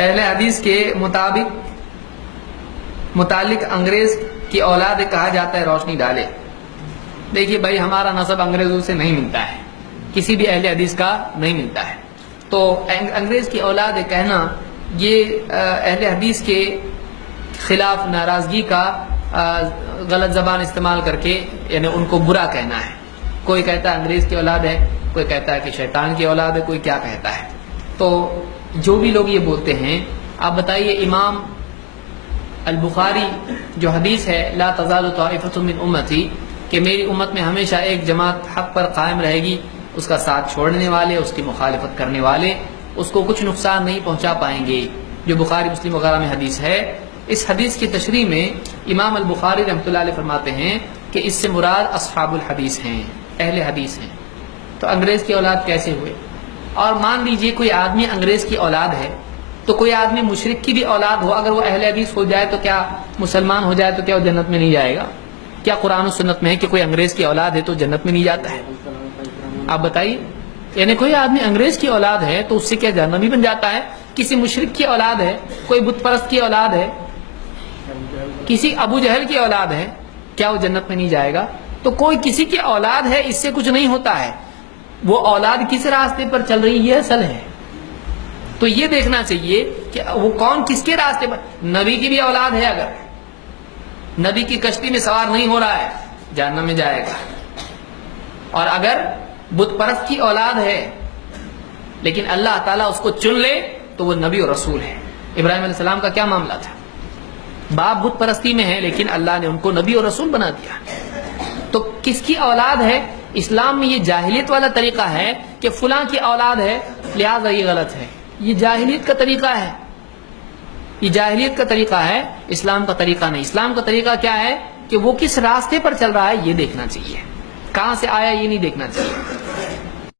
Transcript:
اہل حدیث کے متعلق انگریز کی اولاد کہا جاتا ہے، روشنی ڈالے۔ دیکھیے بھائی، ہمارا نسب انگریزوں سے نہیں ملتا ہے، کسی بھی اہل حدیث کا نہیں ملتا ہے، تو انگریز کی اولاد کہنا یہ اہل حدیث کے خلاف ناراضگی کا غلط زبان استعمال کر کے یعنی ان کو برا کہنا ہے۔ کوئی کہتا ہے انگریز کی اولاد ہے، کوئی کہتا ہے کہ شیطان کی اولاد ہے، کوئی کیا کہتا ہے۔ تو جو بھی لوگ یہ بولتے ہیں، آپ بتائیے امام البخاری جو حدیث ہے لا تزال طائفۃ من امتی، کہ میری امت میں ہمیشہ ایک جماعت حق پر قائم رہے گی، اس کا ساتھ چھوڑنے والے، اس کی مخالفت کرنے والے اس کو کچھ نقصان نہیں پہنچا پائیں گے، جو بخاری مسلم وغیرہ میں حدیث ہے۔ اس حدیث کی تشریح میں امام البخاری رحمۃ اللہ علیہ فرماتے ہیں کہ اس سے مراد اصحاب الحدیث ہیں، اہل حدیث ہیں۔ تو انگریز کی اولاد کیسے ہوئے؟ اور مان لیجئے کوئی آدمی انگریز کی اولاد ہے، تو کوئی آدمی مشرک کی بھی اولاد ہو، اگر وہ اہل حدیث ہو جائے تو کیا مسلمان ہو جائے تو کیا وہ جنت میں نہیں جائے گا؟ کیا قرآن و سنت میں ہے کہ کوئی انگریز کی اولاد ہے تو جنت میں نہیں جاتا ہے؟ آپ بتائیے، یعنی کوئی آدمی انگریز کی اولاد ہے تو اس سے کیا جہنمی بن جاتا ہے؟ کسی مشرک کی اولاد ہے، کوئی بت پرست کی اولاد ہے، کسی ابو جہل کی اولاد ہے، کیا وہ جنت میں نہیں جائے گا؟ تو کوئی کسی کی اولاد ہے، اس سے کچھ نہیں ہوتا ہے، وہ اولاد کس راستے پر چل رہی ہے اصل ہے۔ تو یہ دیکھنا چاہیے کہ وہ کون کس کے راستے پر۔ نبی کی بھی اولاد ہے، اگر نبی کی کشتی میں سوار نہیں ہو رہا ہے جہنم میں جائے گا، اور اگر بت پرست کی اولاد ہے لیکن اللہ تعالیٰ اس کو چن لے تو وہ نبی اور رسول ہے۔ ابراہیم علیہ السلام کا کیا معاملہ تھا؟ باپ بت پرستی میں ہے لیکن اللہ نے ان کو نبی اور رسول بنا دیا۔ تو کس کی اولاد ہے؟ اسلام میں یہ جاہلیت والا طریقہ ہے کہ فلاں کی اولاد ہے لہذا یہ غلط ہے، یہ جاہلیت کا طریقہ ہے، یہ جاہلیت کا طریقہ ہے، اسلام کا طریقہ نہیں۔ اسلام کا طریقہ کیا ہے کہ وہ کس راستے پر چل رہا ہے یہ دیکھنا چاہیے، کہاں سے آیا یہ نہیں دیکھنا چاہیے۔